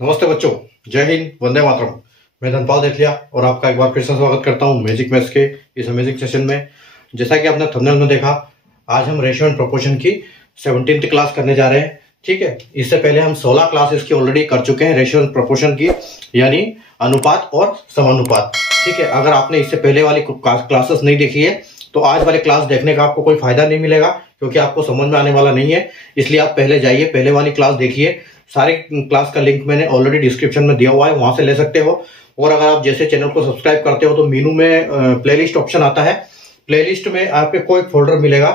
नमस्ते बच्चों, जय हिंद, वंदे मातरम। मैं धनपाल देथलिया और आपका एक बार फिर से स्वागत करता हूं मैजिक मैथ्स के इस अमेजिंग सेशन में। जैसा कि आपने थंबनेल में देखा, आज हम रेशियो एंड प्रोपोर्शन की 17th क्लास करने जा रहे हैं। ठीक है, इससे पहले हम 16 क्लास इसकी ऑलरेडी कर चुके हैं रेशियो एंड प्रोपोर्शन की, यानी अनुपात और समानुपात। ठीक है, अगर आपने इससे पहले वाली क्लासेस नहीं देखी है तो आज वाली क्लास देखने का आपको कोई फायदा नहीं मिलेगा, क्योंकि आपको समझ में आने वाला नहीं है। इसलिए आप पहले जाइए, पहले वाली क्लास देखिए। सारे क्लास का लिंक मैंने ऑलरेडी डिस्क्रिप्शन में दिया हुआ है, वहां से ले सकते हो। और अगर आप जैसे चैनल को सब्सक्राइब करते हो तो मेनू में प्लेलिस्ट ऑप्शन आता है। प्लेलिस्ट में आपको एक फोल्डर मिलेगा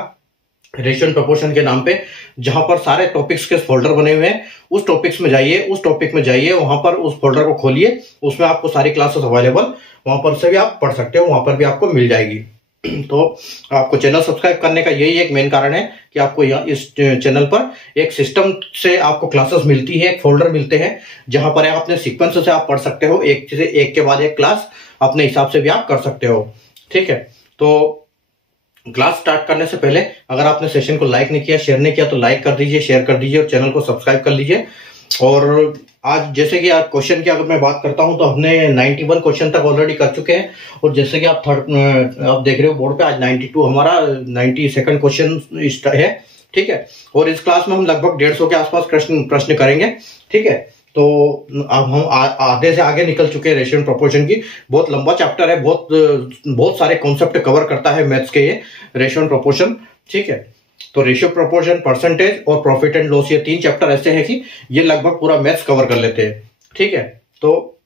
रेशियो एंड प्रोपोर्शन के नाम पे, जहां पर सारे टॉपिक्स के फोल्डर बने हुए हैं। उस टॉपिक में जाइए, वहां पर उस फोल्डर को खोलिए, उसमें आपको सारी क्लासेस अवेलेबल वहां पर से भी आप पढ़ सकते हो, वहां पर भी आपको मिल जाएगी। तो आपको चैनल सब्सक्राइब करने का यही एक मेन कारण है कि आपको इस चैनल पर एक सिस्टम से आपको क्लासेस मिलती है, एक फोल्डर मिलते हैं, जहां पर आप अपने सीक्वेंस से आप पढ़ सकते हो, एक के बाद एक क्लास अपने हिसाब से भी आप कर सकते हो। ठीक है, तो क्लास स्टार्ट करने से पहले अगर आपने सेशन को लाइक नहीं किया, शेयर नहीं किया, तो लाइक कर दीजिए, शेयर कर दीजिए और चैनल को सब्सक्राइब कर लीजिए। और आज जैसे कि आज क्वेश्चन की अगर मैं बात करता हूं तो हमने 91 क्वेश्चन तक ऑलरेडी कर चुके हैं। और जैसे कि आप देख रहे हो बोर्ड पे, आज 92 हमारा 92nd क्वेश्चन है। ठीक है, और इस क्लास में हम लगभग 150 के आसपास प्रश्न करेंगे। ठीक है, तो अब हम आधे से आगे निकल चुके हैं रेशियो एंड प्रोपोर्शन की। बहुत लंबा चैप्टर है, बहुत सारे कॉन्सेप्ट कवर करता है मैथ्स के ये रेशियो एंड प्रोपोर्शन। ठीक है, तो रेशियो, प्रोपोर्शन, परसेंटेज और प्रॉफिट एंड लॉस, ये 3 चैप्टर ऐसे हैं कि ये लगभग पूरा मैथ्स कवर कर लेते हैं। ठीक है, तो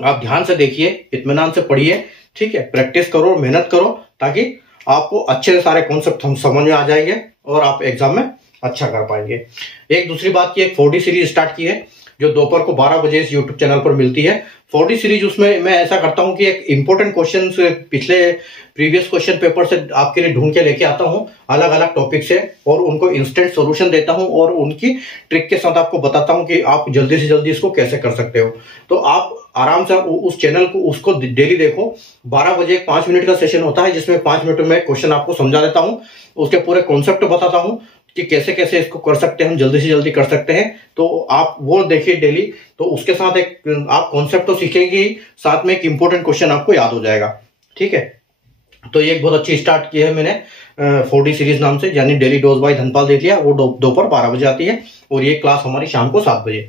आप ध्यान से देखिए, इत्मीनान से पढ़िए। ठीक है, प्रैक्टिस करो, मेहनत करो, ताकि आपको अच्छे से सारे कॉन्सेप्ट हम समझ में आ जाएंगे और आप एग्जाम में अच्छा कर पाएंगे। एक दूसरी बात की, एक 4D सीरीज स्टार्ट की है जो दोपहर को 12 बजे इस यूट्यूब चैनल पर मिलती है। 4D सीरीज, उसमें मैं ऐसा करता हूं कि एक इंपॉर्टेंट क्वेश्चन पिछले प्रीवियस क्वेश्चन पेपर से आपके लिए ढूंढ के लेके आता हूं, अलग अलग टॉपिक से, और उनको इंस्टेंट सॉल्यूशन देता हूं और उनकी ट्रिक के साथ आपको बताता हूं कि आप जल्दी से जल्दी इसको कैसे कर सकते हो। तो आप आराम से उस चैनल को उसको डेली देखो। 12 बजे 5 मिनट का सेशन होता है, जिसमें 5 मिनट में क्वेश्चन आपको समझा देता हूं, उसके पूरे कॉन्सेप्ट बताता हूं कि कैसे कैसे इसको कर सकते हैं, हम जल्दी से जल्दी कर सकते हैं। तो आप वो देखिए डेली, तो उसके साथ एक आप कॉन्सेप्ट तो सीखेंगे ही, साथ में एक इंपॉर्टेंट क्वेश्चन आपको याद हो जाएगा। ठीक है, तो ये एक बहुत अच्छी स्टार्ट की है मैंने 4D सीरीज नाम से, यानी डेली डोज बाय धनपाल देथलिया। वो दोपहर 12 बजे आती है और ये क्लास हमारी शाम को 7 बजे।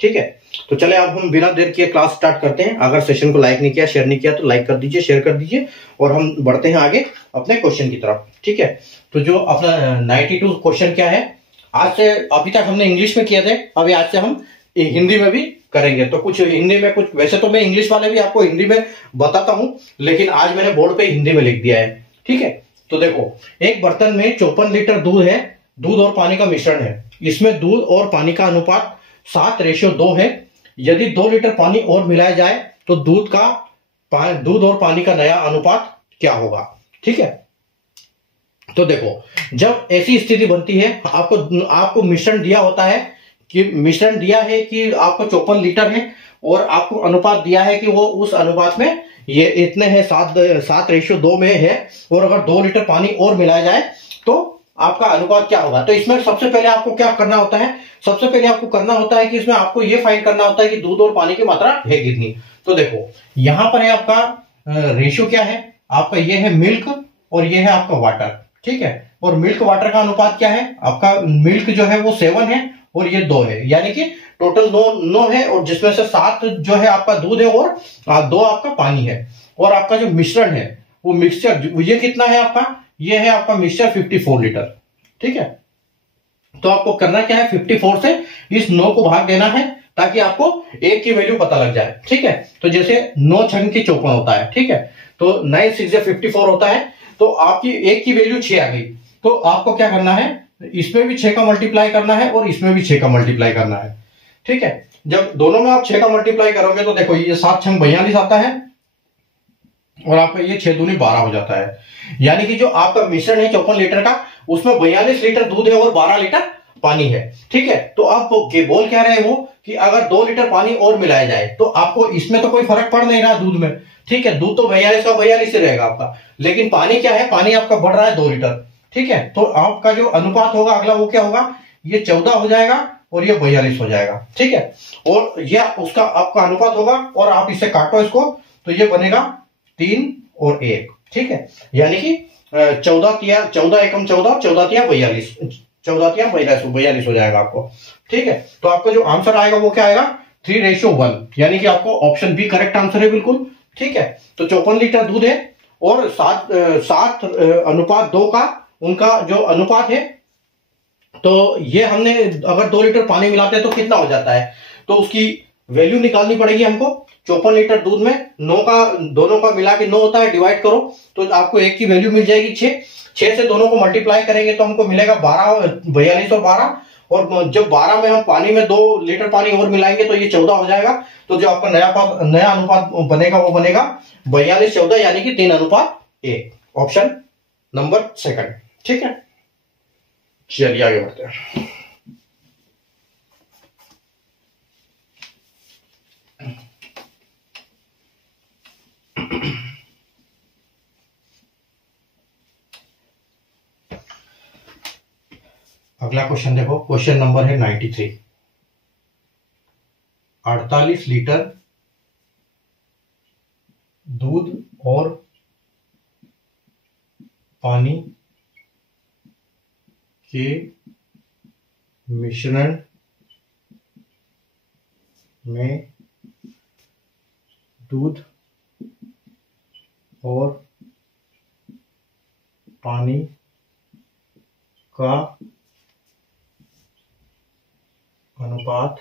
ठीक है, तो चले अब हम बिना देर किए क्लास स्टार्ट करते हैं। अगर सेशन को लाइक नहीं किया, शेयर नहीं किया, तो लाइक कर दीजिए, शेयर कर दीजिए, और हम बढ़ते हैं आगे अपने क्वेश्चन की तरफ। ठीक है, तो जो अपना 92 क्वेश्चन क्या है, आज से अभी तक हमने इंग्लिश में किए थे, अभी आज से हम हिंदी में भी करेंगे। तो कुछ हिंदी में, कुछ वैसे तो मैं इंग्लिश वाले भी आपको हिंदी में बताता हूं, लेकिन आज मैंने बोर्ड पे हिंदी में लिख दिया है। ठीक है, तो देखो, एक बर्तन में 54 लीटर दूध है, दूध और पानी का मिश्रण है। इसमें दूध और पानी का अनुपात 7:2 है। यदि 2 लीटर पानी और मिलाया जाए तो दूध और पानी का नया अनुपात क्या होगा। ठीक है, तो देखो, जब ऐसी स्थिति बनती है, आपको मिश्रण दिया होता है कि आपको 54 लीटर है, और आपको अनुपात दिया है कि वो उस अनुपात में ये इतने हैं, 7:2 में है, और अगर 2 लीटर पानी और मिलाया जाए तो आपका अनुपात क्या होगा। तो इसमें सबसे पहले आपको क्या करना होता है, सबसे पहले आपको करना होता है कि इसमें आपको ये फाइंड करना होता है कि दूध और पानी की मात्रा है कितनी। तो देखो, यहां पर है आपका रेशियो क्या है, आपका ये है मिल्क और ये है आपका वाटर। ठीक है, और मिल्क वाटर का अनुपात क्या है, आपका मिल्क जो है वो 7 है और ये 2 है, यानी कि टोटल 9 है, और जिसमें से 7 जो है आपका दूध है और 2 आपका पानी है। और आपका जो मिश्रण है, वो मिक्सचर, ये कितना है आपका, ये है आपका मिक्सचर 54 लीटर। ठीक है, तो आपको करना क्या है, 54 से इस 9 को भाग देना है, ताकि आपको एक की वैल्यू पता लग जाए। ठीक है, तो जैसे 9 छंग की 54 होता है। ठीक है, तो 9 6 54 होता है, तो आपकी एक की वैल्यू 6 आ गई। तो आपको क्या करना है, इसमें भी 6 का मल्टीप्लाई करना है और इसमें भी 6 का मल्टीप्लाई करना है। ठीक है, जब दोनों में आप 6 का मल्टीप्लाई करोगे तो देखो, ये 7 छंग 42 आता है, और आपका ये 6 दूनी 12 हो जाता है। यानी कि जो आपका मिश्रण है 54 लीटर का, उसमें 42 लीटर दूध है और 12 लीटर पानी है। ठीक है, तो आप बोल क्या रहे हैं वो कि अगर 2 लीटर पानी और मिलाया जाए तो आपको इसमें तो कोई फर्क पड़ नहीं रहा दूध में। ठीक है, दूध तो 42 का 42 से रहेगा आपका, लेकिन पानी क्या है, पानी आपका बढ़ रहा है 2 लीटर। ठीक है, तो आपका जो अनुपात होगा अगला वो क्या होगा, ये 14 हो जाएगा और ये 42 हो जाएगा। ठीक है, और यह उसका आपका अनुपात होगा, और आप इसे काटो इसको तो ये बनेगा 3 और 1। ठीक है, यानी कि 14 एकम 14, 14 तिया 42, 14 तिया 42 हो जाएगा आपको। ठीक है, तो आपका जो आंसर आएगा वो क्या आएगा 3:1, यानी कि आपको ऑप्शन बी करेक्ट आंसर है बिल्कुल। ठीक है, तो 54 लीटर दूध है और 7:2 का उनका जो अनुपात है, तो ये हमने अगर 2 लीटर पानी मिलाते हैं तो कितना हो जाता है, तो उसकी वैल्यू निकालनी पड़ेगी हमको। 54 लीटर दूध में 9 का दोनों का मिला के 9 होता है, डिवाइड करो तो आपको एक की वैल्यू मिल जाएगी 6। 6 से दोनों को मल्टीप्लाई करेंगे तो हमको मिलेगा 42 और 12, और जब 12 में हम पानी में 2 लीटर पानी और मिलाएंगे तो ये 14 हो जाएगा। तो जो आपका नया अनुपात बनेगा वो बनेगा 42:14, यानी कि 3:1, ऑप्शन नंबर 2। ठीक है, चलिए आगे बढ़ते हैं। अगला क्वेश्चन देखो, क्वेश्चन नंबर है 93। 48 लीटर दूध और पानी के मिश्रण में दूध और पानी का अनुपात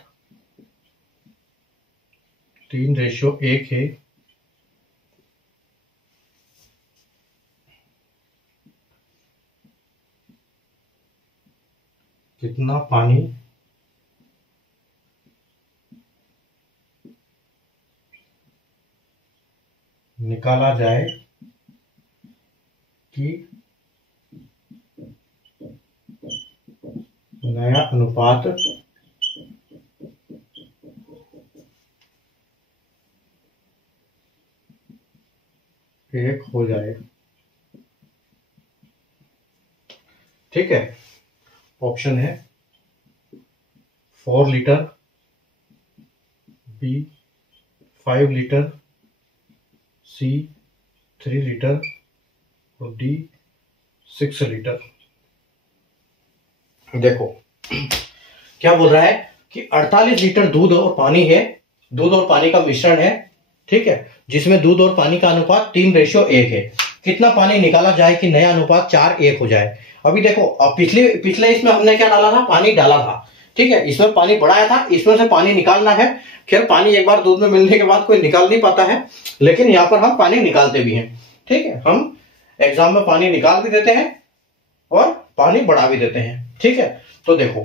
3:1 है। कितना पानी निकाला जाए कि नया अनुपात 1 हो जाए। ठीक है, ऑप्शन है 4 लीटर, बी 5 लीटर, सी 3 लीटर और डी 6 लीटर। देखो क्या बोल रहा है कि 48 लीटर दूध और पानी है, दूध और पानी का मिश्रण है। ठीक है, जिसमें दूध और पानी का अनुपात 3:1 है। कितना पानी निकाला जाए कि नया अनुपात 4:1 हो जाए। अभी देखो, अब पिछले इसमें हमने क्या डाला था, पानी डाला था। ठीक है, इसमें पानी बढ़ाया था, इसमें से पानी निकालना है। खैर पानी एक बार दूध में मिलने के बाद कोई निकाल नहीं पाता है, लेकिन यहाँ पर हम पानी निकालते भी हैं। ठीक है, हम एग्जाम में पानी निकाल भी देते हैं और पानी बढ़ा भी देते हैं। ठीक है, तो देखो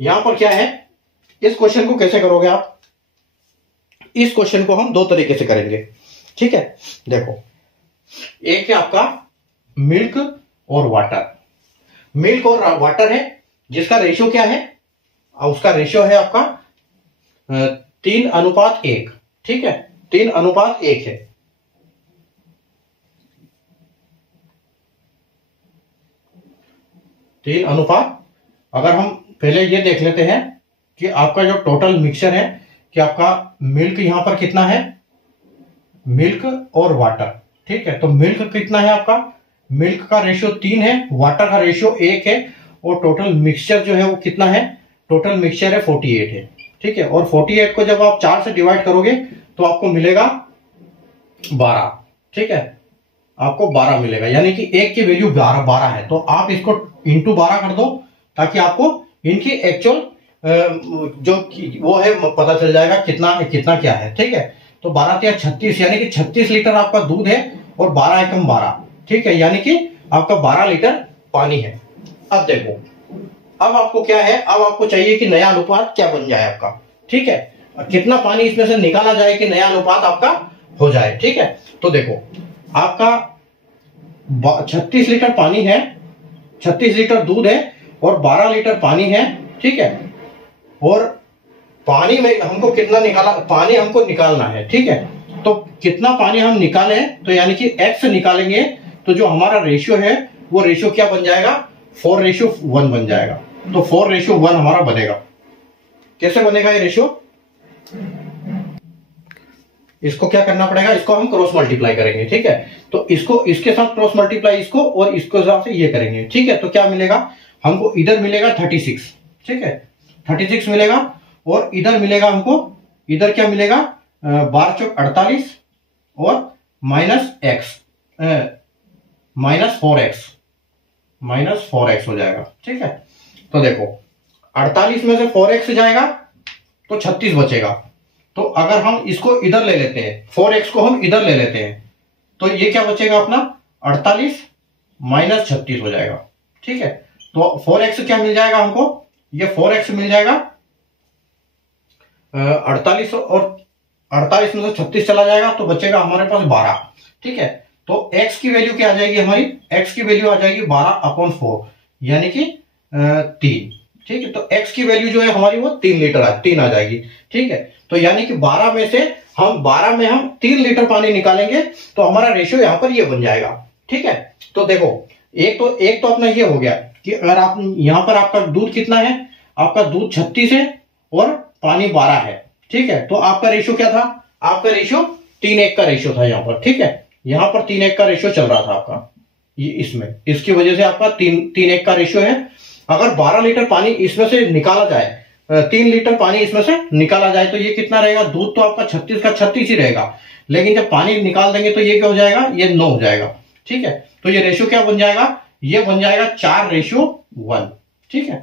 यहां पर क्या है, इस क्वेश्चन को कैसे करोगे आप। इस क्वेश्चन को हम 2 तरीके से करेंगे। ठीक है, देखो एक है आपका मिल्क और वाटर। मिल्क और वाटर है, जिसका रेशियो क्या है, उसका रेशियो है आपका 3:1। ठीक है, 3:1 है। तीन अनुपात, अगर हम पहले ये देख लेते हैं कि आपका जो टोटल मिक्सचर है, कि आपका मिल्क यहां पर कितना है, मिल्क और वाटर। ठीक है, तो मिल्क कितना है आपका, मिल्क का रेशियो 3 है, वाटर का रेशियो 1 है, और टोटल मिक्सचर जो है वो कितना है, टोटल मिक्सचर है 48 है। ठीक है, और 48 को जब आप 4 से डिवाइड करोगे तो आपको मिलेगा 12। ठीक है, आपको 12 मिलेगा, यानी कि एक की वैल्यू 12 है। तो आप इसको इंटू 12 कर दो, ताकि आपको इनकी एक्चुअल जो वो है पता चल जाएगा कितना क्या है। ठीक है, तो 12 या 36, यानी कि 36 लीटर आपका दूध है और 12 एकम 12। ठीक है, यानी कि आपका 12 लीटर पानी है। अब देखो, अब आपको क्या है, अब आपको चाहिए कि नया अनुपात क्या बन जाए आपका। ठीक है, कितना पानी इसमें से निकाला जाए कि नया अनुपात आपका हो जाए। ठीक है, तो देखो आपका 36 लीटर पानी है, 36 लीटर दूध है और 12 लीटर पानी है। ठीक है, और पानी में हमको कितना पानी हमको निकालना है। ठीक है, तो कितना पानी हम निकाले, तो यानी कि x निकालेंगे तो जो हमारा रेशियो है वो रेशियो क्या बन जाएगा, 4:1 बन जाएगा। तो 4:1 हमारा बनेगा। कैसे बनेगा ये रेशियो? इसको क्या करना पड़ेगा, इसको हम क्रॉस मल्टीप्लाई करेंगे, ठीक है। तो इसको इसके साथ क्रॉस मल्टीप्लाई इसको और इसको हिसाब से ये करेंगे, ठीक है। तो क्या मिलेगा हमको, इधर मिलेगा 36, ठीक है, 36 मिलेगा, और इधर मिलेगा हमको, इधर क्या मिलेगा 12 चौक 48 और माइनस एक्स, माइनस 4x हो जाएगा, ठीक है। तो देखो 48 में से 4x जाएगा तो 36 बचेगा। तो अगर हम इसको इधर ले लेते हैं, 4x को हम इधर ले लेते हैं, तो ये क्या बचेगा अपना 48 माइनस 36 हो जाएगा, ठीक है। तो 4x क्या मिल जाएगा हमको, ये 4x मिल जाएगा 48 और 48 में से 36 चला जाएगा तो बचेगा हमारे पास 12, ठीक है। तो x की वैल्यू क्या आ जाएगी हमारी, x की वैल्यू आ जाएगी 12/4 यानी कि 3, ठीक है। तो x की वैल्यू जो है हमारी वो 3 लीटर 3 आ जाएगी, ठीक है। तो यानी कि 12 में से हम 12 में हम 3 लीटर पानी निकालेंगे तो हमारा रेशियो यहां पर ये बन जाएगा, ठीक है। तो देखो एक तो अपना ये हो गया कि अगर आप यहां पर आपका दूध कितना है, आपका दूध 36 है और पानी 12 है, ठीक है। तो आपका रेशियो क्या था, आपका रेशियो 3:1 का रेशियो था यहां पर, ठीक है। यहां पर 3:1 का रेशियो चल रहा था आपका, ये इसमें इसकी वजह से आपका 3:1 का रेशियो है। अगर 12 लीटर पानी इसमें से निकाला जाए, 3 लीटर पानी इसमें से निकाला जाए तो ये कितना रहेगा, दूध तो आपका 36 का 36 ही रहेगा, लेकिन जब पानी निकाल देंगे तो ये क्या हो जाएगा, ये 9 हो जाएगा, ठीक है। तो ये रेशियो क्या बन जाएगा, ये बन जाएगा 4:1, ठीक है।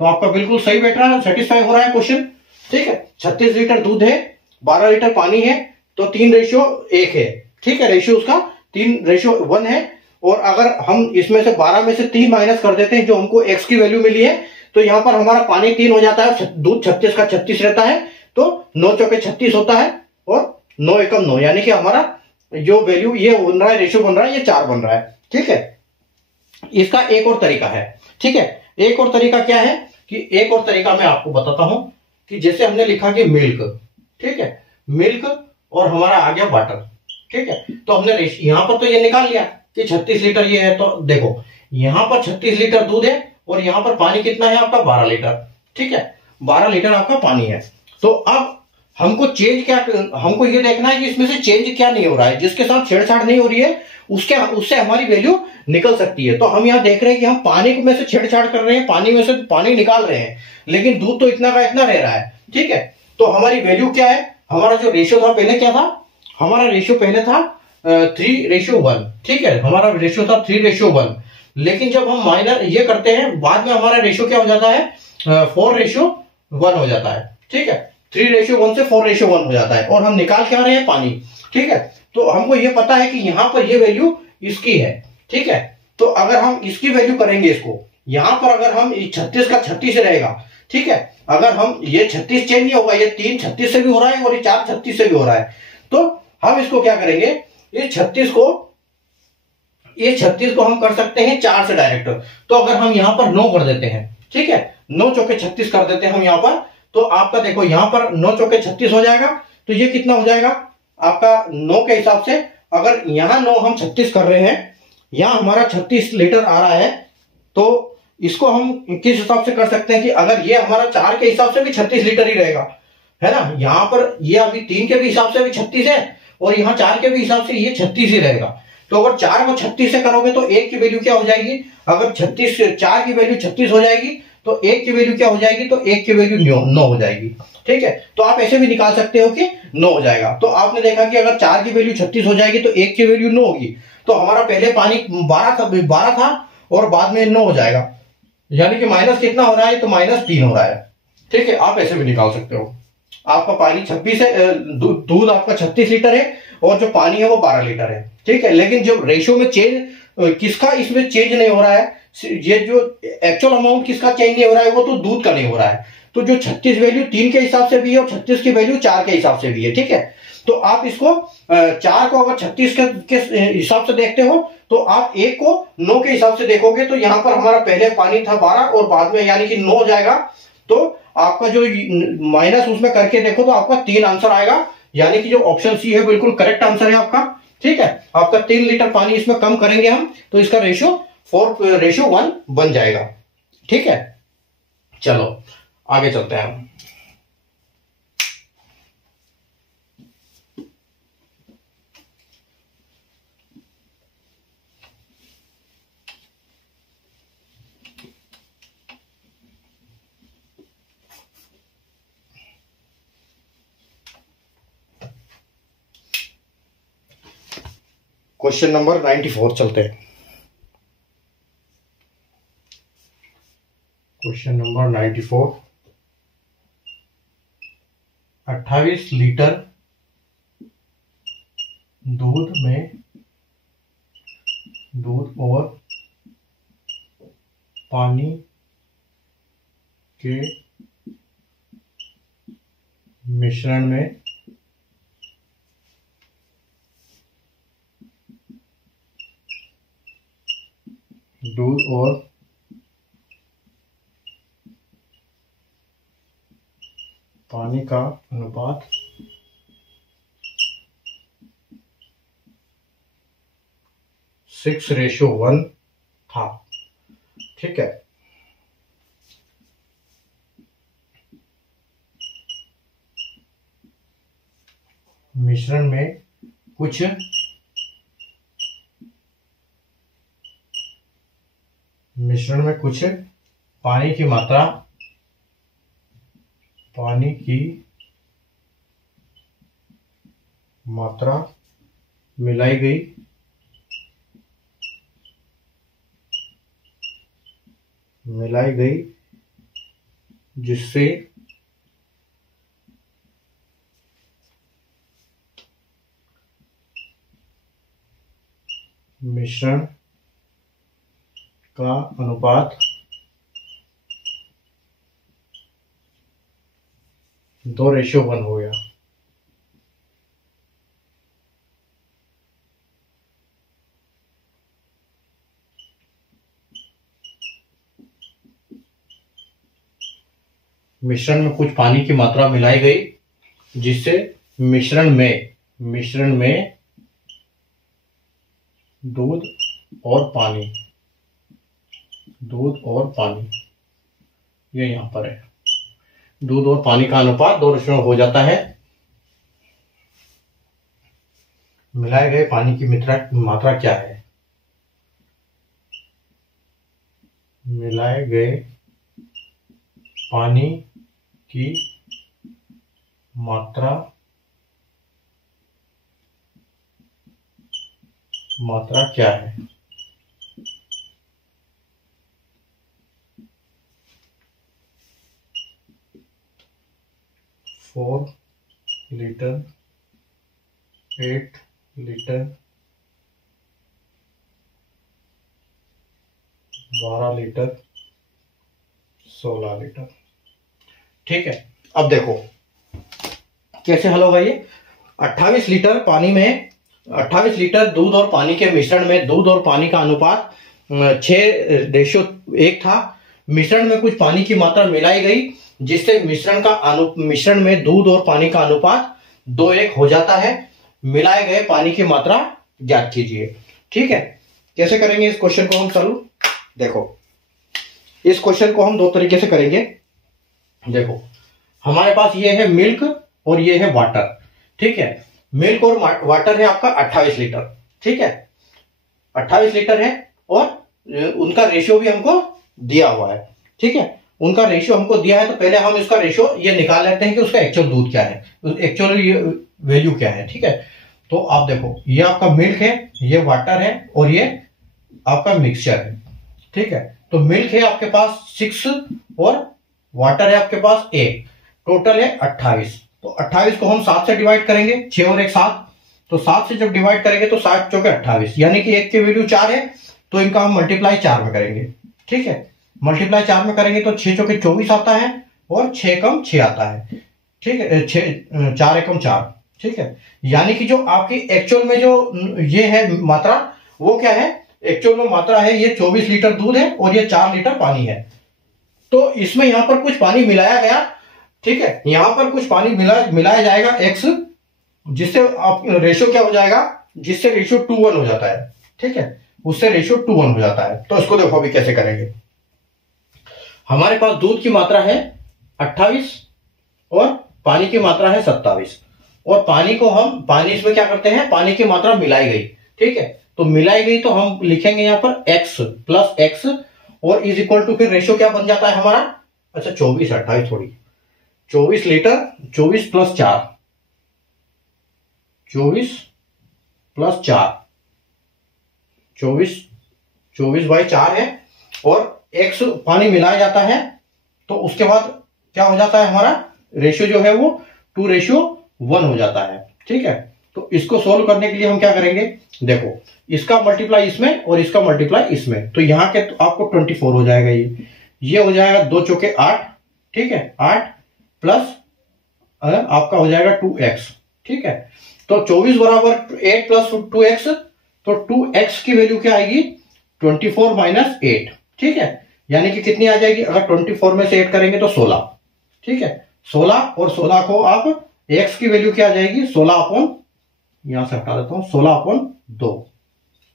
तो आपका बिल्कुल सही बैठ रहा है, सेटिस्फाई हो रहा है क्वेश्चन, ठीक है। 36 लीटर दूध है, 12 लीटर पानी है, तो 3:1 है, ठीक है। रेशियो उसका 3:1 है। और अगर हम इसमें से 12 में से 3 माइनस कर देते हैं, जो हमको x की वैल्यू मिली है, तो यहां पर हमारा पानी 3 हो जाता है, दूध 36 का 36 रहता है, तो 9 चौके 36 होता है और 9 एकम 9, यानी कि हमारा जो वैल्यू ये बन रहा है, रेशियो बन रहा है, ये 4 बन रहा है, ठीक है। इसका एक और तरीका है, ठीक है। एक और तरीका क्या है कि एक और तरीका मैं आपको बताता हूं कि जैसे हमने लिखा कि मिल्क, ठीक है, मिल्क और हमारा आ गया वाटर, ठीक है। तो हमने यहां पर तो ये निकाल लिया कि 36 लीटर ये है, तो देखो यहां पर 36 लीटर दूध है और यहां पर पानी कितना है आपका 12 लीटर, ठीक है, 12 लीटर आपका पानी है। तो अब हमको चेंज क्या, हमको ये देखना है कि इसमें से चेंज क्या नहीं हो रहा है, जिसके साथ छेड़छाड़ नहीं हो रही है उससे हमारी वैल्यू निकल सकती है। तो हम यहाँ देख रहे हैं कि हम पानी में से छेड़छाड़ कर रहे हैं, पानी में से पानी निकाल रहे हैं, लेकिन दूध तो इतना का इतना रह रहा है, ठीक है। तो हमारी वैल्यू क्या है, हमारा जो रेशियो था पहले क्या था, हमारा रेशियो पहले था 3:1, ठीक है, हमारा रेशियो था 3:1। लेकिन जब हम माइनस ये करते हैं, बाद में हमारा रेशियो क्या हो जाता है 4:1 हो जाता है, ठीक है। 3:1 से 4:1 हो जाता है, और हम निकाल क्या रहे हैं पानी, ठीक है। तो हमको ये पता है कि यहां पर ये वैल्यू इसकी है, ठीक है। तो अगर हम इसकी वैल्यू करेंगे, इसको यहां पर अगर हम 36 का 36 रहेगा, ठीक है, अगर हम ये 36 चेंज नहीं होगा, ये 3 36 से भी हो रहा है और ये 4 36 से भी हो रहा है, तो हम इसको क्या करेंगे, ये 36 को हम कर सकते हैं 4 से डायरेक्ट। तो अगर हम यहां पर 9 कर देते हैं, ठीक है, 9 चौके 36 कर देते हैं हम यहां पर, तो आपका देखो यहां पर 9 चौके 36 हो जाएगा, तो ये कितना हो जाएगा आपका 9 के हिसाब से, अगर यहां 9 हम 36 कर रहे हैं, यहां हमारा 36 लीटर आ रहा है, तो इसको हम किस हिसाब से कर सकते हैं कि अगर ये हमारा 4 के हिसाब से भी 36 लीटर ही रहेगा, है ना, यहां पर ये अभी 3 के भी हिसाब से भी 36 है और यहाँ 4 के भी हिसाब से ये 36 ही रहेगा। तो अगर 4 को 36 से करोगे तो 1 की वैल्यू क्या हो जाएगी, अगर 4 की वैल्यू 36 हो जाएगी तो 1 की वैल्यू क्या हो जाएगी, तो 1 की वैल्यू 9 हो जाएगी, ठीक है। तो आप ऐसे भी निकाल सकते हो कि 9 हो जाएगा। तो आपने देखा कि अगर 4 की वैल्यू 36 हो जाएगी तो 1 की वैल्यू 9 होगी, तो हमारा पहले पानी 12 था और बाद में 9 हो जाएगा, यानी कि माइनस कितना हो रहा है, तो -3 हो रहा है, ठीक है। आप ऐसे भी निकाल सकते हो, आपका पानी 26 है, दूध आपका 36 लीटर है और जो पानी है वो 12 लीटर है, ठीक है। लेकिन जो रेशियो में चेंज किसका इसमें चेंज नहीं हो रहा है, ये जो एक्चुअल अमाउंट किसका चेंज नहीं हो रहा है, वो तो दूध का नहीं हो रहा है। तो जो 36 वैल्यू 3 के हिसाब से भी है और 36 की वैल्यू 4 के हिसाब से भी है, ठीक है। तो आप इसको 4 को अगर 36 के हिसाब से देखते हो तो आप 1 को 9 के हिसाब से देखोगे, तो यहां पर हमारा पहले पानी था 12 और बाद में यानी कि 9 हो जाएगा। तो आपका जो माइनस उसमें करके देखो तो आपका 3 आंसर आएगा, यानी कि जो ऑप्शन सी है बिल्कुल करेक्ट आंसर है आपका, ठीक है। आपका 3 लीटर पानी इसमें कम करेंगे हम तो इसका रेशियो 4:1 बन जाएगा, ठीक है। चलो आगे चलते हैं हम। क्वेश्चन नंबर 94 चलते हैं। क्वेश्चन नंबर 94, 28 लीटर दूध में दूध और पानी के मिश्रण में दूध और पानी का अनुपात 6:1 था। ठीक है, मिश्रण में कुछ पानी की मात्रा मिलाई गई जिससे मिश्रण का अनुपात 2:1 हो गया। मिश्रण में कुछ पानी की मात्रा मिलाई गई जिससे मिश्रण में दूध और पानी ये यहां पर है, दूध और पानी का अनुपात 2:1 हो जाता है। मिलाए गए पानी की मात्रा क्या है? मिलाए गए पानी की मात्रा क्या है? 4 लीटर, 8 लीटर, 12 लीटर, 16 लीटर। ठीक है, अब देखो कैसे हल होगा ये। 28 लीटर पानी में 28 लीटर दूध और पानी के मिश्रण में दूध और पानी का अनुपात 6:1 था। मिश्रण में कुछ पानी की मात्रा मिलाई गई जिससे मिश्रण में दूध और पानी का अनुपात 2:1 हो जाता है। मिलाए गए पानी की मात्रा ज्ञात कीजिए। ठीक है, कैसे करेंगे इस क्वेश्चन को हम सॉल्व? देखो, इस क्वेश्चन को हम दो तरीके से करेंगे। देखो, हमारे पास ये है मिल्क और ये है वाटर। ठीक है, मिल्क और वाटर है आपका 28 लीटर। ठीक है, 28 लीटर है और उनका रेशियो भी हमको दिया हुआ है। ठीक है, उनका रेशियो हमको दिया है तो पहले हम इसका रेशियो ये निकाल लेते हैं कि उसका एक्चुअल दूध क्या है, एक्चुअल वैल्यू क्या है। ठीक है, तो आप देखो ये आपका मिल्क है, ये वाटर है और ये आपका मिक्सचर है। ठीक है, तो मिल्क है आपके पास 6 और वाटर है आपके पास 1, टोटल है 28। तो 28 को हम 7 से डिवाइड करेंगे, 6 और 1 7। तो 7 से जब डिवाइड करेंगे तो 7 चौके 28, यानी कि 1 की वैल्यू 4 है तो इनका हम मल्टीप्लाई 4 में करेंगे। ठीक है, मल्टीप्लाई 4 में करेंगे तो 6 चौके 24 आता है और 6 कम 6 आता है। ठीक है, 4 एकम 4। ठीक है, यानी कि जो आपकी एक्चुअल में जो ये है मात्रा वो क्या है? एक्चुअल में मात्रा है ये 24 लीटर दूध है और ये 4 लीटर पानी है। तो इसमें यहां पर कुछ पानी मिलाया गया। ठीक है, यहां पर कुछ पानी मिलाया जाएगा x, जिससे आप रेशियो क्या हो जाएगा? जिससे रेशियो 2:1 हो जाता है। ठीक है, उससे रेशियो 2:1 हो जाता है। तो इसको देखो अभी कैसे करेंगे। हमारे पास दूध की मात्रा है 28 और पानी की मात्रा है 27। और पानी इसमें क्या करते हैं, पानी की मात्रा मिलाई गई, ठीक है, तो मिलाई गई तो हम लिखेंगे यहां पर x प्लस एक्स और इज इक्वल टू, फिर रेशियो क्या बन जाता है हमारा, अच्छा 24, 28 थोड़ी, 24 लीटर, 24 प्लस 4, 24 प्लस 4, 24/4 है। और x पानी मिलाया जाता है तो उसके बाद क्या हो जाता है, हमारा रेशियो जो है वो 2:1 हो जाता है, ठीक है। तो इसको सोल्व करने के लिए हम क्या करेंगे, देखो इसका मल्टीप्लाई इसमें और इसका मल्टीप्लाई इसमें, तो यहां के तो आपको 24 हो जाएगा, ये हो जाएगा 2 चौके 8, ठीक है, 8 प्लस आपका हो जाएगा 2x, ठीक है। तो 24 बराबर 8 प्लस 2x, तो 2x की वैल्यू क्या आएगी, 24 माइनस 8, ठीक है, यानी कि कितनी आ जाएगी, अगर 24 में से 8 करेंगे तो 16, ठीक है, 16, और 16 को आप x की वैल्यू क्या आ जाएगी, 16 अपॉन, यहां से हटा देता हूं, 16/2,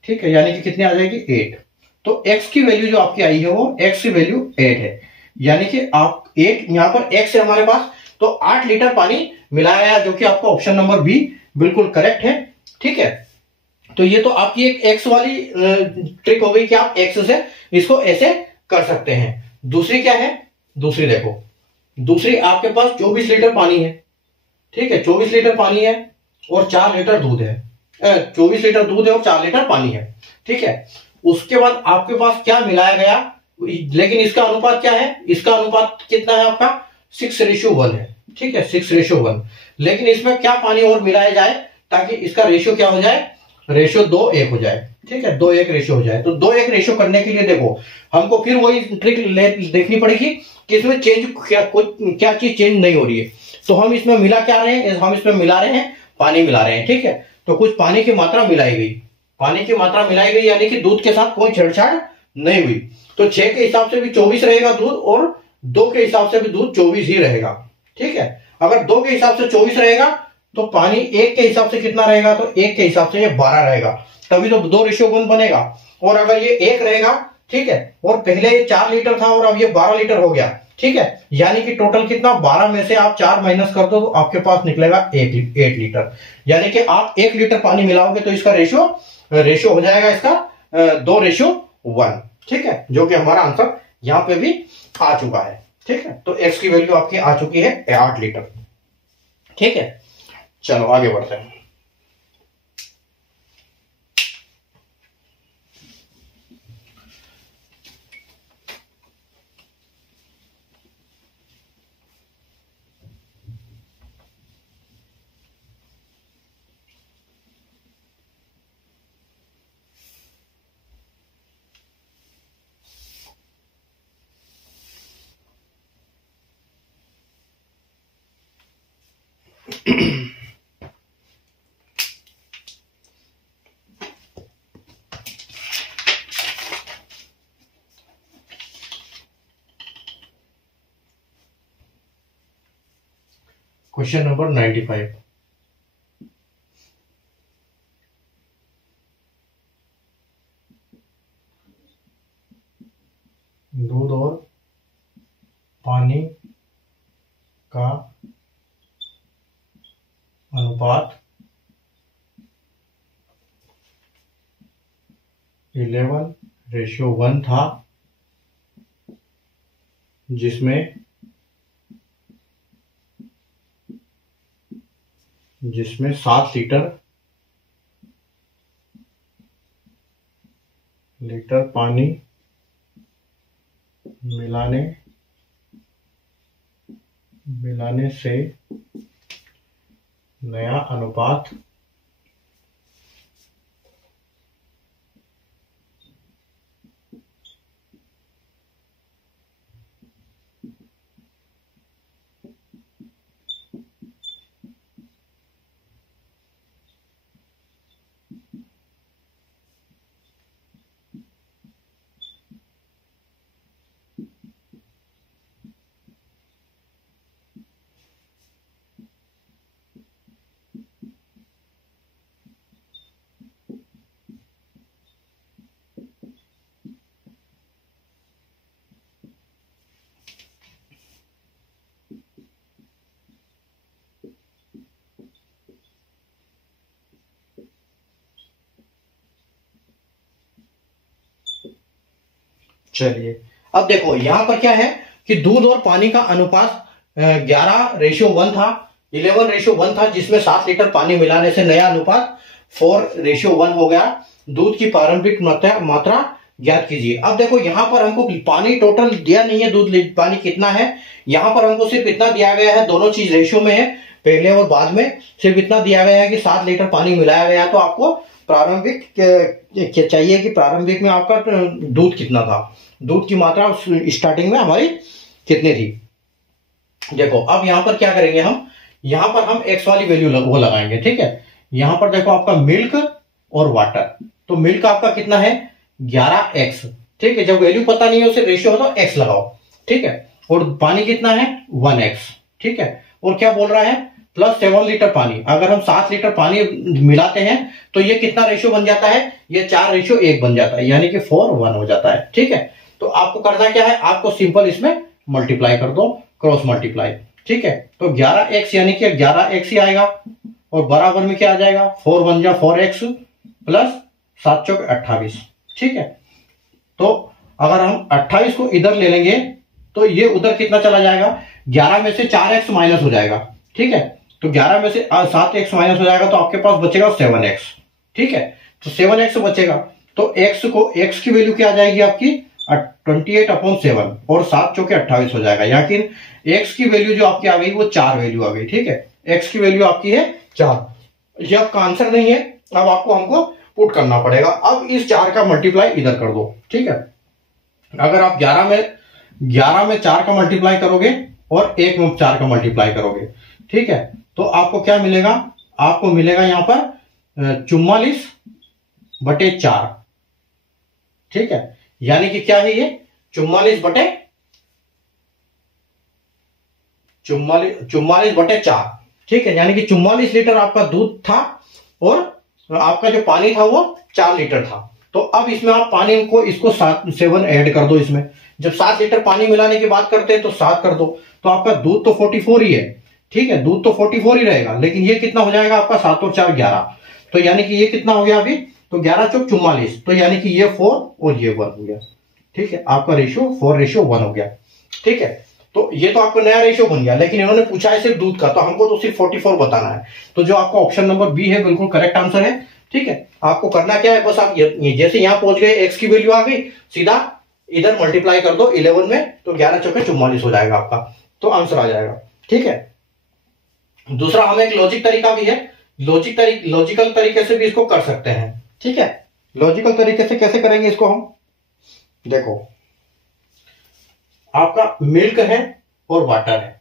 ठीक है, यानी कि कितनी आ जाएगी 8। तो x की वैल्यू जो आपकी आई है वो x की वैल्यू 8 है, यानी कि आप 8 यहां पर x है हमारे पास, तो 8 लीटर पानी मिलाया गया, जो कि आपका ऑप्शन नंबर बी बिल्कुल करेक्ट है, ठीक है। तो ये तो आपकी एक x वाली ट्रिक हो गई कि आप x से इसको ऐसे कर सकते हैं। दूसरी क्या है, दूसरी देखो, दूसरी आपके पास 24 लीटर पानी है, ठीक है, 24 लीटर पानी है और 4 लीटर दूध है, 24 लीटर दूध है और 4 लीटर पानी है, ठीक है। उसके बाद आपके पास क्या मिलाया गया, लेकिन इसका अनुपात क्या है, इसका अनुपात कितना है आपका, 6:1 है, ठीक है, 6:1। लेकिन इसमें क्या पानी और मिलाया जाए ताकि इसका रेशियो क्या हो जाए, रेशियो 2:1 हो जाए, ठीक है, 2:1 रेशियो हो जाए। तो 2:1 रेशियो करने के लिए देखो हमको फिर वही ट्रिक देखनी पड़ेगी कि इसमें चेंज क्या चीज चेंज नहीं हो रही है। तो हम इसमें मिला क्या रहे हैं, हम इसमें मिला रहे हैं, पानी मिला रहे हैं, ठीक है। तो कुछ पानी की मात्रा मिलाई गई, पानी की मात्रा मिलाई गई, यानी कि दूध के साथ कोई छेड़छाड़ नहीं हुई। तो 6 के हिसाब से भी 24 रहेगा दूध, और 2 के हिसाब से भी दूध 24 ही रहेगा, ठीक है। अगर 2 के हिसाब से 24 रहेगा तो पानी 1 के हिसाब से कितना रहेगा, तो 1 के हिसाब से ये 12 रहेगा, तभी तो 2:1 बनेगा। और अगर ये 1 रहेगा, ठीक है, और पहले ये 4 लीटर था और अब ये 12 लीटर हो गया, ठीक है, यानी कि टोटल कितना, 12 में से आप 4 माइनस कर दो तो आपके पास निकलेगा 8 लीटर, यानी कि आप 1 लीटर पानी मिलाओगे तो इसका रेशियो हो जाएगा इसका 2:1, ठीक है, जो कि हमारा आंसर यहां पे भी आ चुका है, ठीक है। तो x की वैल्यू आपकी आ चुकी है 8 लीटर, ठीक है। चलो आगे बढ़ते हैं। क्वेश्चन नंबर 95, दूध और पानी का अनुपात 11:1 था, जिसमें 7 लीटर पानी मिलाने से नया अनुपात चलिए अब देखो यहाँ पर क्या है कि दूध और पानी का अनुपात 11:1 था, 11:1 था, जिसमें 7 लीटर पानी मिलाने से नया अनुपात 4:1 हो गया। दूध की प्रारंभिक मात्रा ज्ञात कीजिए। अब देखो यहाँ पर हमको पानी टोटल दिया नहीं है, दूध पानी कितना है, यहाँ पर हमको सिर्फ इतना दिया गया है, दोनों चीज रेशियो में है, पहले और बाद में सिर्फ इतना दिया गया है कि 7 लीटर पानी मिलाया गया। तो आपको प्रारंभिक चाहिए कि प्रारंभिक में आपका दूध कितना था, दूध की मात्रा स्टार्टिंग में हमारी कितनी थी। देखो अब यहां पर क्या करेंगे हम, यहां पर हम एक्स वाली वैल्यू वो लगाएंगे, ठीक है। यहां पर देखो आपका मिल्क और वाटर, तो मिल्क आपका कितना है 11x, ठीक है। जब वैल्यू पता नहीं है उसे रेशियो हो तो x लगाओ, ठीक है। और पानी कितना है 1x, ठीक है। और क्या बोल रहा है प्लस 7 लीटर पानी, अगर हम 7 लीटर पानी मिलाते हैं तो ये कितना रेशियो बन जाता है, ये 4:1 बन जाता है, यानी कि 4:1 हो जाता है, ठीक है। तो आपको करना क्या है, आपको सिंपल इसमें मल्टीप्लाई कर दो, क्रॉस मल्टीप्लाई, ठीक है। तो 11x यानी कि 11x ही आएगा, और बराबर में क्या आ जाएगा 4 बन जा 4x प्लस 7 चौक 28, ठीक है। तो अगर हम 28 को इधर ले लेंगे तो ये उधर कितना चला जाएगा, 11 में से 4x माइनस हो जाएगा, ठीक है। तो 11 में से 7x माइनस हो जाएगा तो आपके पास बचेगा 7x, ठीक है। तो 7x बचेगा, तो x की वैल्यू क्या आ जाएगी आपकी 28/7 और 7 चौके 28 हो जाएगा, यानी x की वैल्यू जो आपकी आ गई वो 4 वैल्यू आ गई, ठीक है। x की वैल्यू आपकी है 4, ये आपका आंसर नहीं है, अब आपको हमको पुट करना पड़ेगा। अब इस 4 का मल्टीप्लाई इधर कर दो, ठीक है। अगर आप 11 में 4 का मल्टीप्लाई करोगे और 1 में 4 का मल्टीप्लाई करोगे, ठीक है, तो आपको क्या मिलेगा, आपको मिलेगा यहां पर 44/4, ठीक है। यानी कि क्या है ये 44/4, ठीक है। यानी कि 44 लीटर आपका दूध था और आपका जो पानी था वो 4 लीटर था। तो अब इसमें आप पानी को इसको 7 ऐड कर दो इसमें, जब 7 लीटर पानी मिलाने की बात करते हैं तो 7 कर दो, तो आपका दूध तो 44 ही है, ठीक है, दूध तो 44 ही रहेगा, लेकिन ये कितना हो जाएगा आपका 7 और 4 11, तो यानी कि ये कितना हो गया अभी, तो 11 चौक 44, तो यानी कि ये 4 और ये 1 हो गया, ठीक है। आपका रेशियो 4:1 हो गया, ठीक है। तो ये तो आपका नया रेशियो बन गया, लेकिन इन्होंने पूछा है सिर्फ दूध का, तो हमको तो सिर्फ 44 बताना है। तो जो आपका ऑप्शन नंबर बी है बिल्कुल करेक्ट आंसर है, ठीक है। आपको करना क्या है, बस आप जैसे यहां पहुंच गए एक्स की वैल्यू आ गई, सीधा इधर मल्टीप्लाई कर दो 11 में, तो 11 चौके 44 हो जाएगा आपका, तो आंसर आ जाएगा, ठीक है। दूसरा हमें एक लॉजिक तरीका भी है, लॉजिकल तरीके से भी इसको कर सकते हैं, ठीक है। लॉजिकल तरीके से कैसे करेंगे इसको हम, देखो आपका मिल्क है और वाटर है,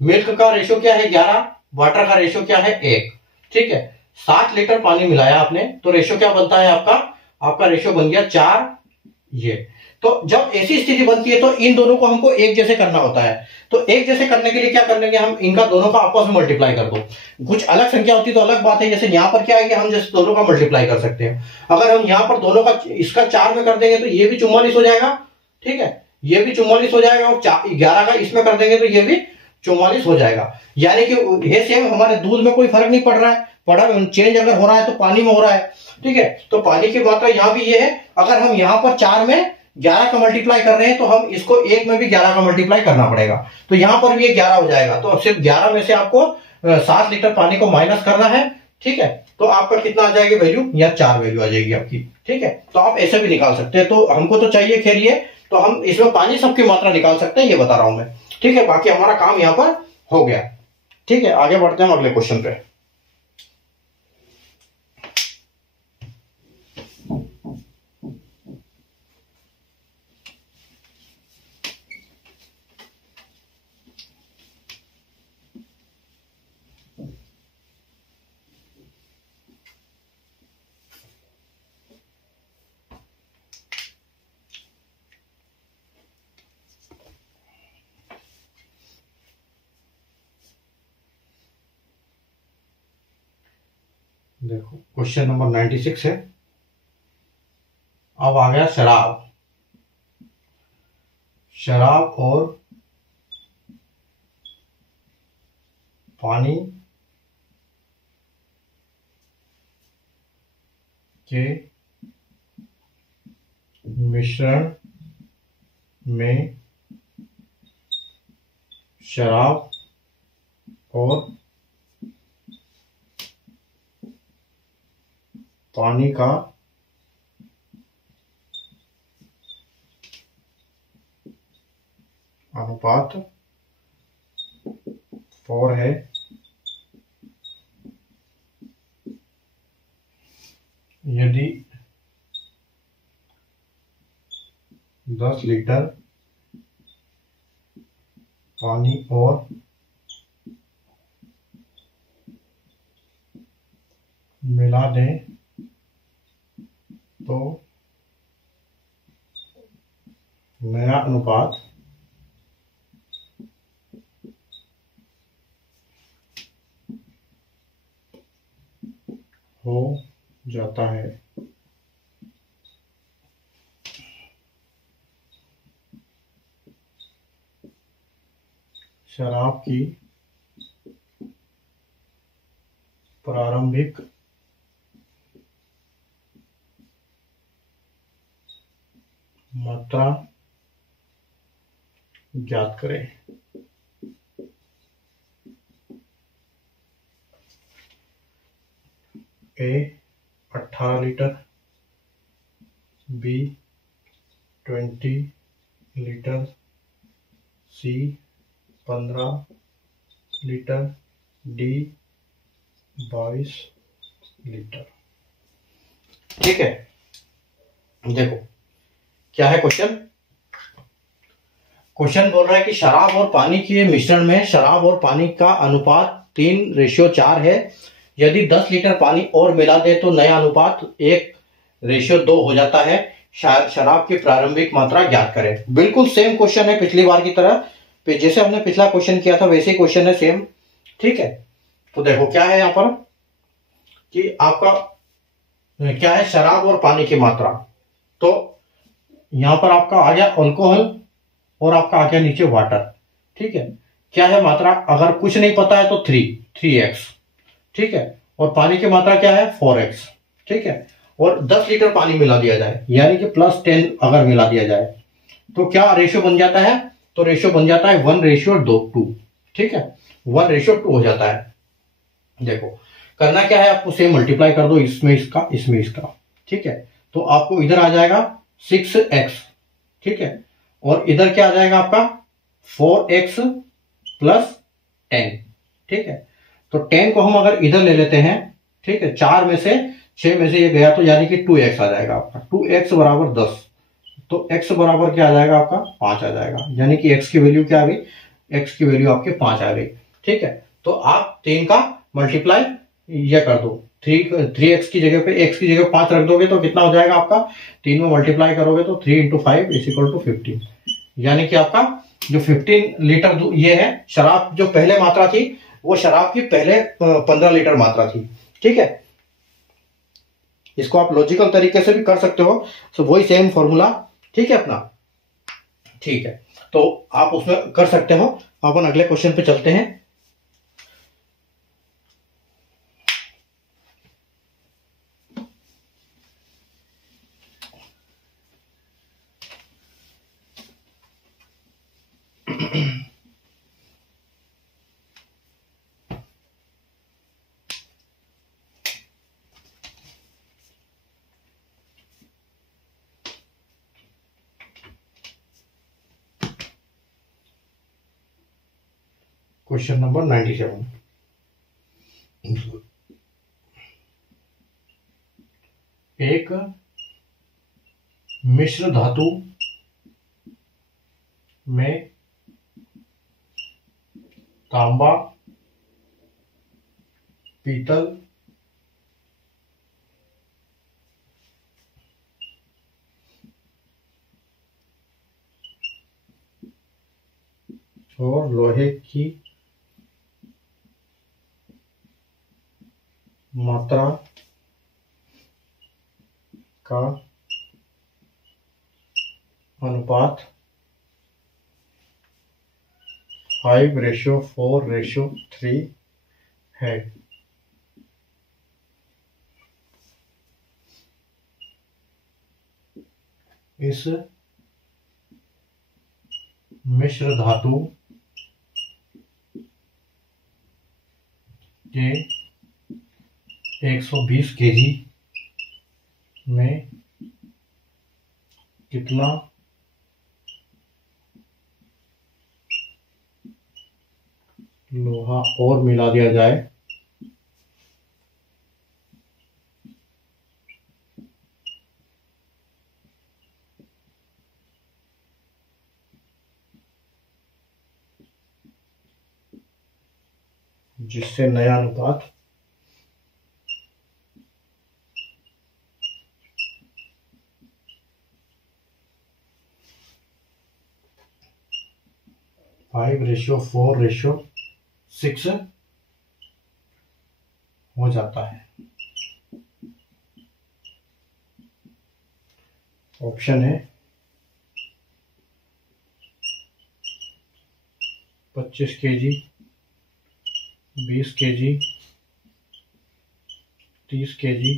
मिल्क का रेशियो क्या है 11, वाटर का रेशियो क्या है 1, ठीक है। 7 लीटर पानी मिलाया आपने तो रेशियो क्या बनता है आपका रेशियो बन गया 4, ये। तो जब ऐसी स्थिति बनती है तो इन दोनों को हमको एक जैसे करना होता है, तो एक जैसे करने के लिए क्या कर लेंगे हम, इनका दोनों का आपस में मल्टीप्लाई कर दो। कुछ अलग संख्या होती तो अलग बात है, जैसे यहां पर क्या है कि हम जैसे दोनों का मल्टीप्लाई कर सकते हैं, अगर हम यहां पर दोनों का इसका 4 में कर देंगे तो ये भी 44 हो जाएगा, ठीक है, ये भी 44 हो जाएगा, और 11 का इसमें कर देंगे तो ये भी 44 हो जाएगा। यानी कि ये सेम हमारे दूध में कोई फर्क नहीं पड़ रहा है, चेंज अगर हो रहा है तो पानी में हो रहा है, ठीक है। तो पानी की मात्रा यहां भी ये है, अगर हम यहां पर 4 में 11 का मल्टीप्लाई कर रहे हैं तो हम इसको 1 में भी 11 का मल्टीप्लाई करना पड़ेगा, तो यहां पर भी ये 11 हो जाएगा। तो अब सिर्फ 11 में से आपको 7 लीटर पानी को माइनस करना है, ठीक है। तो आपका कितना आ जाएगी वैल्यू, या 4 वैल्यू आ जाएगी आपकी, ठीक है। तो आप ऐसे भी निकाल सकते हैं, तो हमको तो चाहिए खैर ये, तो हम इसमें पानी सबकी मात्रा निकाल सकते हैं, ये बता रहा हूं मैं, ठीक है। बाकी हमारा काम यहां पर हो गया, ठीक है। आगे बढ़ते हैं हम अगले क्वेश्चन पे। देखो क्वेश्चन नंबर 96 है, अब आ गया शराब और पानी के मिश्रण में शराब और पानी का अनुपात 4 है, यदि 10 लीटर पानी और मिला दें तो नया अनुपात हो जाता है। शराब की प्रारंभिक मात्रा ज्ञात करें। ए 18 लीटर, बी 20 लीटर, सी 15 लीटर, डी 22 लीटर। ठीक है, देखो क्या है क्वेश्चन। क्वेश्चन बोल रहा है कि शराब और पानी के मिश्रण में शराब और पानी का अनुपात 3:4 है। यदि 10 लीटर पानी और मिला दे तो नया अनुपात 1:2 हो जाता है। शराब की प्रारंभिक मात्रा ज्ञात करें। बिल्कुल सेम क्वेश्चन है पिछली बार की तरह, जैसे हमने पिछला क्वेश्चन किया था वैसे ही क्वेश्चन है सेम। ठीक है, तो देखो क्या है यहां पर कि आपका क्या है, शराब और पानी की मात्रा। तो यहां पर आपका आ गया अल्कोहल और आपका आ गया नीचे वाटर। ठीक है, क्या है मात्रा, अगर कुछ नहीं पता है तो 3x। ठीक है, और पानी की मात्रा क्या है 4x। ठीक है, और 10 लीटर पानी मिला दिया जाए यानी कि +10 अगर मिला दिया जाए तो क्या रेशियो बन जाता है, तो रेशियो बन जाता है 1:2। ठीक है, 1:2 हो जाता है। देखो करना क्या है, आपको सेम मल्टीप्लाई कर दो, इसमें इसका इसमें इसका। ठीक है, तो आपको इधर आ जाएगा 6x। ठीक है, और इधर क्या आ जाएगा आपका 4x + 10। ठीक है, तो 10 को हम अगर इधर ले लेते हैं, ठीक है, 4 में से 6 में से ये गया तो यानी कि 2x आ जाएगा आपका। 2x = 10, तो x बराबर क्या आ जाएगा आपका 5 आ जाएगा, यानी कि x की वैल्यू क्या आ गई, x की वैल्यू आपके 5 आ गई। ठीक है, तो आप 3 का मल्टीप्लाई ये कर दो, 3x की जगह पे x की जगह 5 रख दोगे तो कितना हो जाएगा आपका, 3 में मल्टीप्लाई करोगे तो 3 × 5 = 15, यानी कि आपका जो 15 लीटर ये है शराब, जो पहले मात्रा थी वो शराब की पहले 15 लीटर मात्रा थी। ठीक है, इसको आप लॉजिकल तरीके से भी कर सकते हो, तो वही सेम फॉर्मूला। ठीक है अपना, ठीक है, तो आप उसमें कर सकते हो। अपन अगले क्वेश्चन पे चलते हैं। Question number 97। एक मिश्र धातु में तांबा, पीतल, और लोहे की मात्रा का अनुपात 5:4:3 है। इस मिश्र धातु के 120 केजी में कितना लोहा और मिला दिया जाए जिससे नया अनुपात फाइव रेशियो 4:6 हो जाता है। ऑप्शन है 25 केजी, 20 केजी, 30 केजी,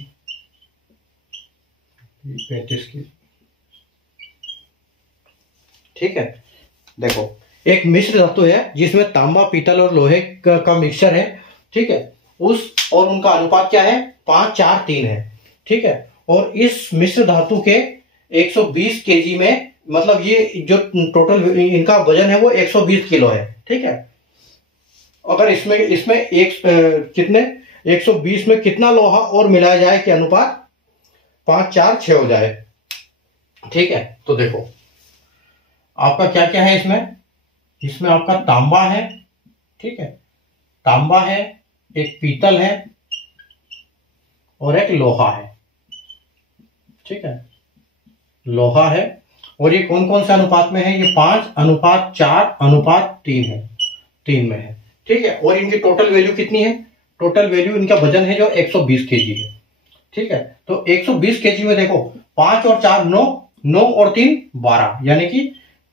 35 केजी। ठीक है, देखो एक मिश्र धातु है जिसमें तांबा, पीतल और लोहे का मिक्सचर है। ठीक है, उस और उनका अनुपात क्या है? 5:4:3 है। ठीक है, और इस मिश्र धातु के 120 केजी में, मतलब ये जो टोटल इनका वजन है वो 120 किलो है। ठीक है, अगर इसमें एक कितने 120 में कितना लोहा और मिलाया जाए कि अनुपात 5:4:6 हो जाए। ठीक है, तो देखो आपका क्या क्या है इसमें आपका तांबा है। ठीक है, तांबा है, एक पीतल है और एक लोहा है। ठीक है, लोहा है और ये कौन कौन से अनुपात में है? ये 5:4:3 है, 3 में है। ठीक है, और इनकी टोटल वैल्यू कितनी है? टोटल वैल्यू इनका वजन है जो 120 केजी है। ठीक है, तो 120 केजी में देखो 5 और 4 9, 9 और 3 12, यानी कि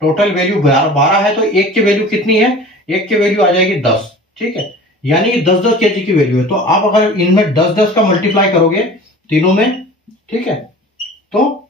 टोटल वैल्यू 12 है। तो एक की वैल्यू कितनी है? एक की वैल्यू आ जाएगी 10। ठीक है, यानी 10-10 केजी की वैल्यू है। तो आप अगर इनमें 10-10 का मल्टीप्लाई करोगे तीनों में, ठीक है, तो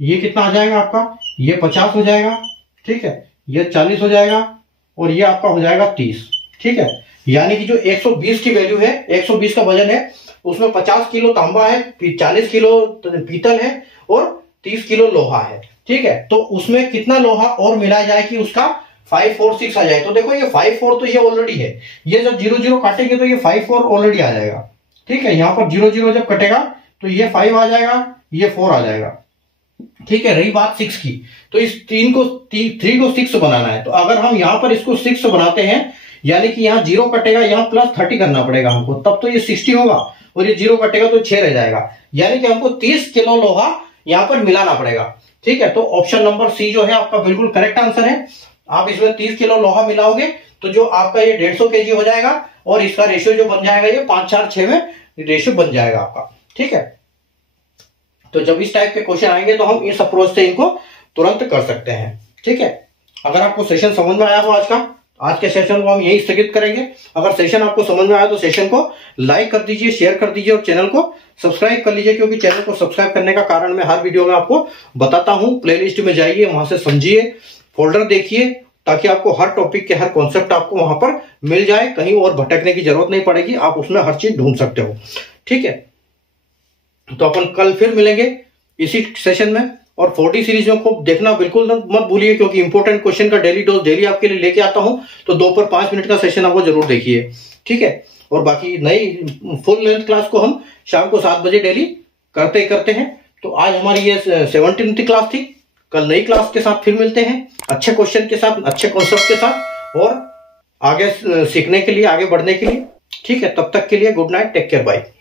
ये कितना आ जाएगा आपका? ये 50 हो जाएगा। ठीक है, ये 40 हो जाएगा और ये आपका हो जाएगा 30। ठीक है, यानी कि जो 120 की वैल्यू है, 120 का वजन है, उसमें 50 किलो तांबा है, 40 किलो पीतल है और 30 किलो लोहा है। ठीक है, तो उसमें कितना लोहा और मिलाया जाए कि उसका 546 आ जाए। तो देखो ये 54 तो ये ऑलरेडी है, ये जब 0-0 काटेंगे तो ये 54 ऑलरेडी आ जाएगा। ठीक है, यहां पर 0-0 जब कटेगा तो ये 5 आ जाएगा, ये 4 आ जाएगा। ठीक है, रही बात 6 की, तो इस 3 को 6 बनाना है। तो अगर हम यहां पर इसको 6 बनाते हैं, यानी कि यहाँ 0 कटेगा, यहाँ +30 करना पड़ेगा हमको, तब तो ये 60 होगा और ये 0 कटेगा तो 6 रह जाएगा, यानी कि हमको 30 किलो लोहा यहां पर मिलाना पड़ेगा। ठीक है, तो ऑप्शन नंबर सी जो है आपका बिल्कुल करेक्ट आंसर है। आप इसमें 30 किलो लोहा मिलाओगे तो जो आपका ये 150 केजी हो जाएगा और इसका रेशियो जो बन जाएगा ये 5:4:6 में रेशियो बन जाएगा आपका। ठीक है, तो जब इस टाइप के क्वेश्चन आएंगे तो हम इस अप्रोच से इनको तुरंत कर सकते हैं। ठीक है, अगर आपको सेशन समझ में आया हो आज के सेशन को हम यही स्थगित करेंगे। अगर सेशन आपको समझ में आया तो सेशन को लाइक कर दीजिए, शेयर कर दीजिए और चैनल को सब्सक्राइब कर लीजिए, क्योंकि चैनल को सब्सक्राइब करने का कारण मैं हर वीडियो में आपको बताता हूं। प्लेलिस्ट में जाइए, वहां से समझिए, फोल्डर देखिए, ताकि आपको हर टॉपिक के हर कॉन्सेप्ट आपको वहां पर मिल जाए, कहीं और भटकने की जरूरत नहीं पड़ेगी, आप उसमें हर चीज ढूंढ सकते हो। ठीक है, तो अपन कल फिर मिलेंगे इसी सेशन में। और 40 सीरीज में खूब देखना बिल्कुल मत भूलिए, क्योंकि इंपॉर्टेंट क्वेश्चन का डेली डोज डेली आपके लिए लेके आता हूं। तो 2 पर 5 मिनट का सेशन आपको जरूर देखिए। ठीक है, और बाकी नई फुल लेंथ क्लास को हम शाम को 7 बजे डेली करते हैं। तो आज हमारी ये 17वीं क्लास थी। कल नई क्लास के साथ फिर मिलते हैं, अच्छे क्वेश्चन के साथ, अच्छे कॉन्सेप्ट के साथ, और आगे सीखने के लिए, आगे बढ़ने के लिए। ठीक है, तब तक के लिए good night, take care, bye.